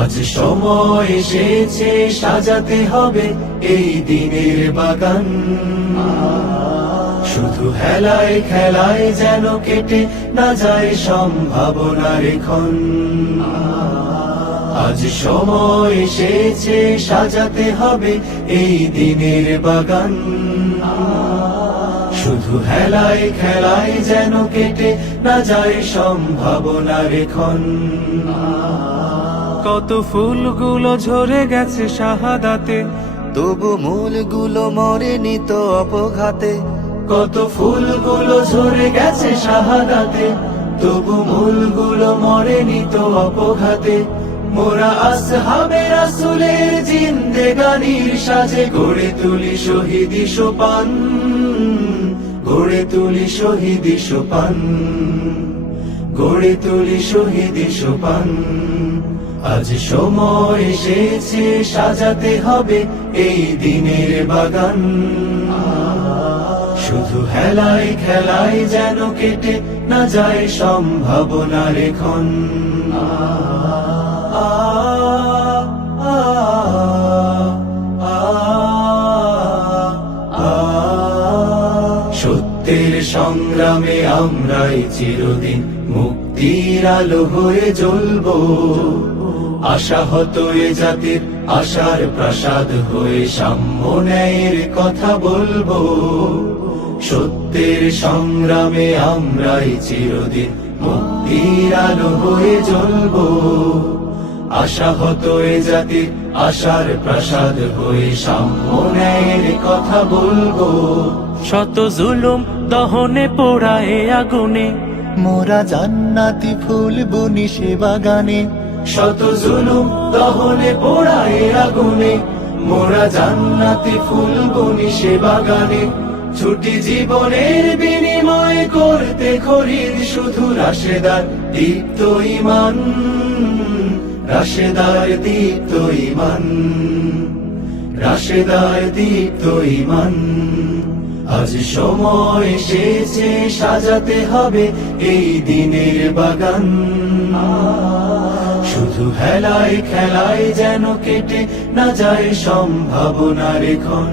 আজ সময় এসেছে সাজাতে হবে এই দিনের বাগান। শুধু হেলায় খেলায় যেন কেটে না যায় সম্ভাবনার ক্ষণ। আজ সময় এসেছে সাজাতে হবে এই দিনের বাগান। শুধু হেলায় খেলায় যেন কেটে না যায় সম্ভাবনার ক্ষণ। কত ফুলগুলো ঝরে গেছে শাহাদাতে, তবু মূলগুলো মরেনি তো অপঘাতে। কত ফুলগুলো ঝরে গেছে শাহাদাতে, তবু মূলগুলো মরেনি তো অপঘাতে। মোরা আসহাবে রাসূলের জিন্দেগানির সাজে গড়ে তুলি শহীদি সোপান, গড়ে তুলি শহীদি সোপান, গড়ে তুলি শহীদি সোপান। আজ সময় এসেছে সাজাতে হবে এই দিনের বাগান। শুধু হেলায় খেলায় যেন কেটে না যায় সম্ভাবনার ক্ষণ। সত্যের সংগ্রামে আমরাই চিরদিন মুক্তির আলো হয়ে জ্বলবো। আশাহত এ জাতির আশার প্রাসাদ হয়ে সাম্য ন্যায়ের কথা বলবো। সত্যের সংগ্রামে আমরাই চিরদিন মুক্তির আলো হয়ে জ্বলবো। আশাহত এ জাতির আশার প্রাসাদ হয়ে সাম্য ন্যায়ের কথা বলবো। শত জুলুম দহনে পোড়ায় আগুনে, মোরা জান্নাতি ফুল বুনি সে বাগানে। শত জুলুম দহনে পোড়ায় আগুনে, মোরা জান্নাতি ফুল বুনি সে বাগানে। ছুটি জীবনের বিনিময় করতে খরিদ শুধু রাশেদার দীপ্ত ঈমান, রাশেদার দীপ্ত ঈমান, রাশেদার দীপ্ত ঈমান। আজ সময় এসেছে সাজাতে হবে এই দিনের বাগান। শুধু হেলায় খেলায় যেন কেটে না যায় সম্ভাবনার ক্ষণ।